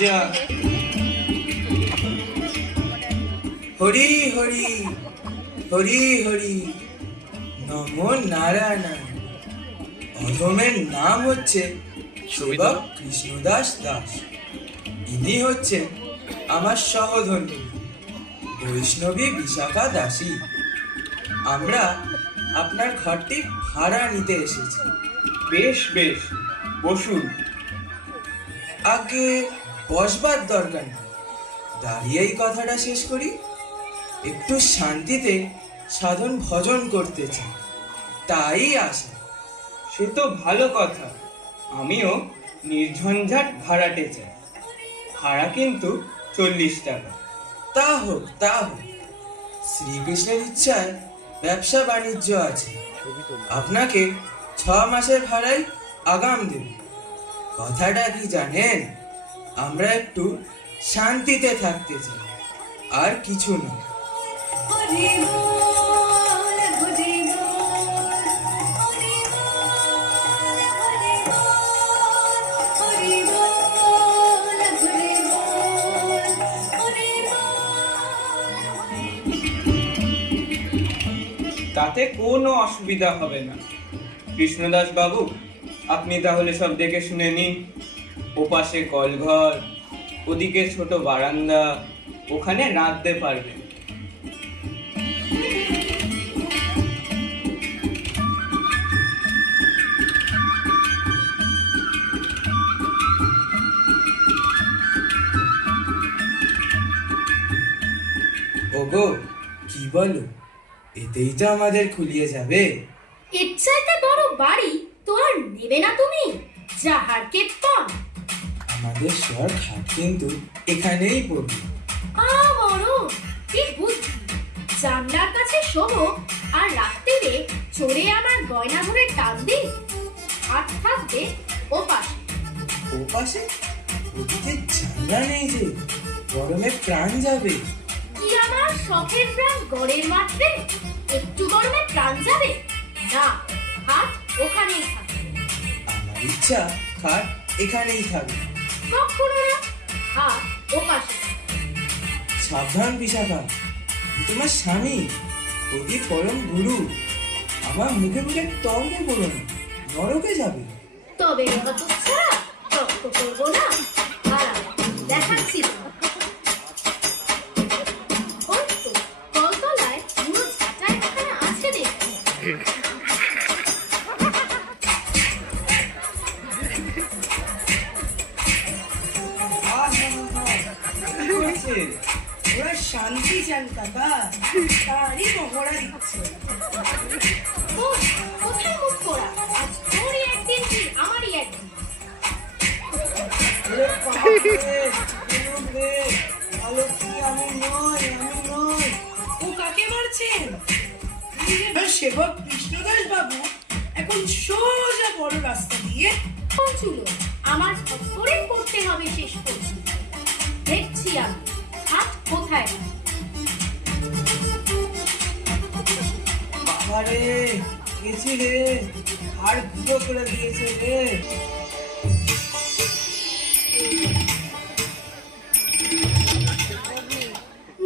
যা। হরি হরি হরি হরি নমো নারায়ণ। অধমের নাম হচ্ছে সেবক কৃষ্ণদাস দাস। ইনি হচ্ছেন আমার সহধর্মী বৈষ্ণবী বিশাখা দাসী। আমরা আপনার ঘরটি ভাড়া নিতে এসেছি। বেশ বেশ, বসুন। আগে বসবার দরকার নেই, দাঁড়িয়েই কথাটা শেষ করি। একটু শান্তিতে সাধন ভজন করতে চাই, তাই আসে। সে তো ভালো কথা। আমিও নির্ঝঞ্ঝাট ভাড়াটে চাই। ভাড়া কিন্তু 40 টাকা। তা হোক তা হোক, শ্রীকৃষ্ণের ইচ্ছায় ব্যবসা বাণিজ্য আছে। আপনাকে 6 মাসের ভাড়াই আগাম দেব। কথাটা কি জানেন, আমরা একটু শান্তিতে থাকতে চাই, আর কিছু না। তাতে কোনো অসুবিধা হবে না। কৃষ্ণদাস বাবু, আপনি তাহলে সব দেখে শুনে নিন। ওপাশে কলঘর, ওদিকে ছোট বারান্দা, ওখানে রাঁধতে পারবেন। ওগো, কি বলো? এতেই তো আমাদের খুলিয়ে যাবে। ইচ্ছাতে বড় বাড়ি তো আর নেবে না তুমি, যাহার কেতন। আমাদের সর খাট কিন্তু এখানেই পড়বে। বড় কি বুদ্ধি! জানলার কাছে শোবো, আর রাত্রিরে চড়ে আমার গয়না ধরে টান দিই। হাত থাকবে ও পাশে। ও পাশে ওদিকে জানলা নেই যে, গরমে প্রাণ যাবে। কি আমার শখের প্রাণ গড়ের মাত্রে একটু গরমে প্রাণ যাবে না? হাত ওখানেই থাকবে। আমার ইচ্ছা খাট এখানেই থাকবে। কখনো না, হাত ও পাশে। সাবধান বিশাখা, তোমার স্বামী অতি পরম গুরু। আমার মুখে মুখে তর্ক করো না, নরকে যাবে। তবে হতচ্ছাড়া তর্ক করবো না। দাঁড়া, দেখাচ্ছি তো। ওই তো কলতলায় পুরো ঝাঁটাই একখানা আছে দেখছি। ওরা শান্তি চান কাকা, তারই মহড়া দিচ্ছে। ওই, কোথায় মুখ পোড়া? আজ তোরই একদিন কি আমারই একদিন। আমি নয়, আমি নয়। ও কাকে মারছেন? সেবক কৃষ্ণদাস বাবু এখন সোজা বড় রাস্তা দিয়ে পৌঁছুল, আমার করে করতে হবে শেষ পর্যন্ত। দেখছি আমি হাত কোথায়। বাবারে, গেছি রে, আর গুঁড়ো করে দিয়েছে রে।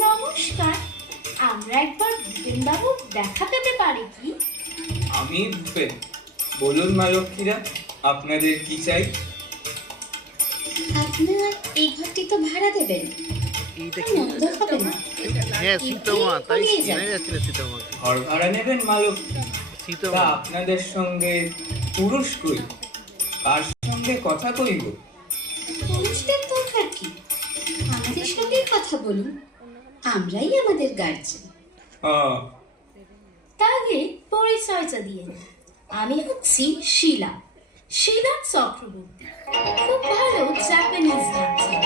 নমস্কার, আমরা একবার ভূপেন বাবু দেখা পেতে পারি কি? আমি ভূপেন। বলুন মা লক্ষ্মীরা, আপনাদের কি চাই? আপনার এই ঘরটি তো ভাড়া দেবেন, মন্দ হবে না। ঘর ভাড়া নেবেন মা লক্ষ্মী? তা আপনাদের সঙ্গে পুরুষ কই, কার সঙ্গে কথা কইব? পুরুষদের দরকার কি? আমাদের সঙ্গে কথা বলুন, আমরাই আমাদের গার্জেন। তাহলে পরিচয়টা দিয়ে নিই। আমি হচ্ছি শিলা, শিলা চক্রবর্তী। খুব ভালো জাপানিজ নাম ছিল।